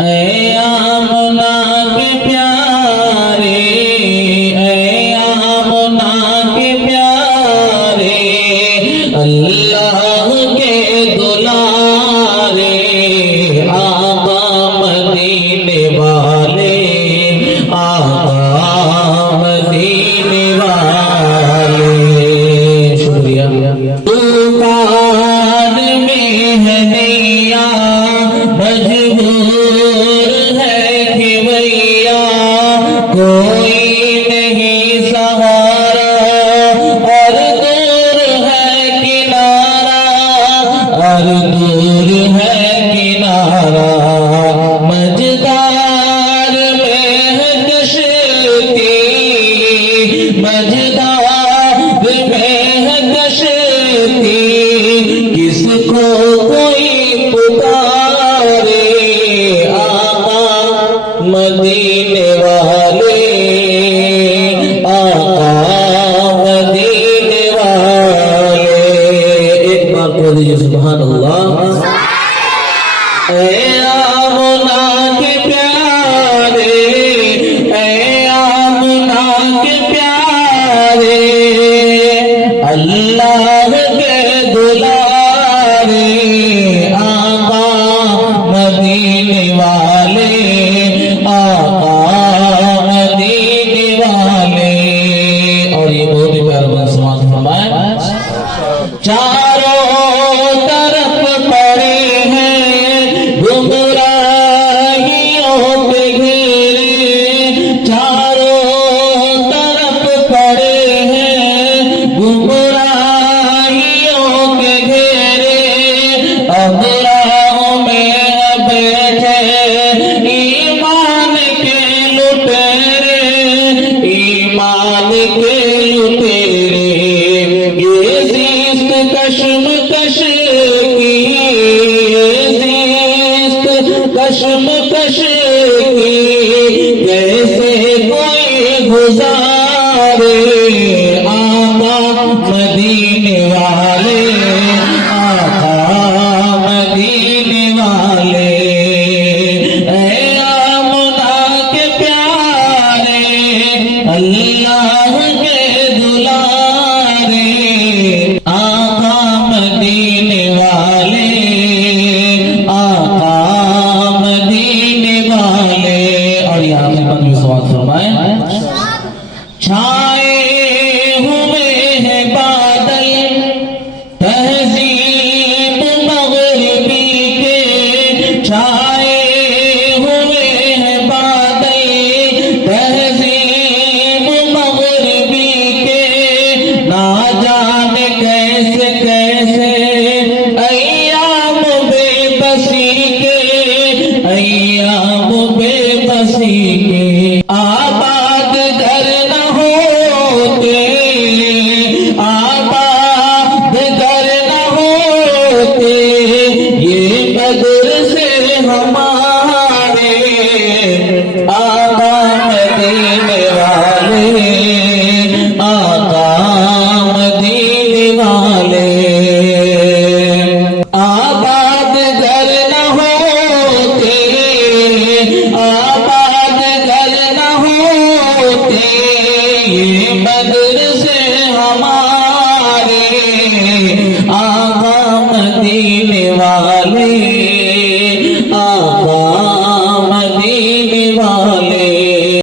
اے آمنہ کے پیارے، اے آمنہ کے پیارے، اللہ کے دلارے، آقا مدینے والے، آقا مدینے والے۔ شکریہ۔ طوفان میں ہے نیا، مجبور ہے کھویا، کوئی نہیں سہارا، اور دور ہے کنارہ، اور دور ہے کنارہ، مجدار میں ہے کشتی، مجدار میں ہے کشتی، کس کو کوئی پکارے، آقا مدینے والے، آقا مدینے والے۔ ایک بار کہہ دیجیے سبحان اللہ۔ اے آمنہ کے پیارے، اے آمنہ کے پیارے، اللہ کے دلارے، آقا مدینے والے، آقا مدینے والے۔ اور یہ بہت ہی پیارا بند سماعت فرمائے۔ چاروں طرف پڑے ہیں گمراہیوں کے گھیرے، چاروں طرف پڑے ہیں گمراہیوں کے گھیرے، اب راہوں میں بیٹھے ایمان کے لٹیرے، ایمان کے لٹیرے، یہ زیست کشمکش کی، یہ زیست کشمکش کی، کیسے کوئی گزارے، آقا مدینے والے، آقا مدینے والے۔ اے آمنہ کے پیارے، اللہ کے دلارے، آقا مدینے والے، آقا مدینے والے۔ اور یہاں پہ بند سوال فرمائے۔ چھائے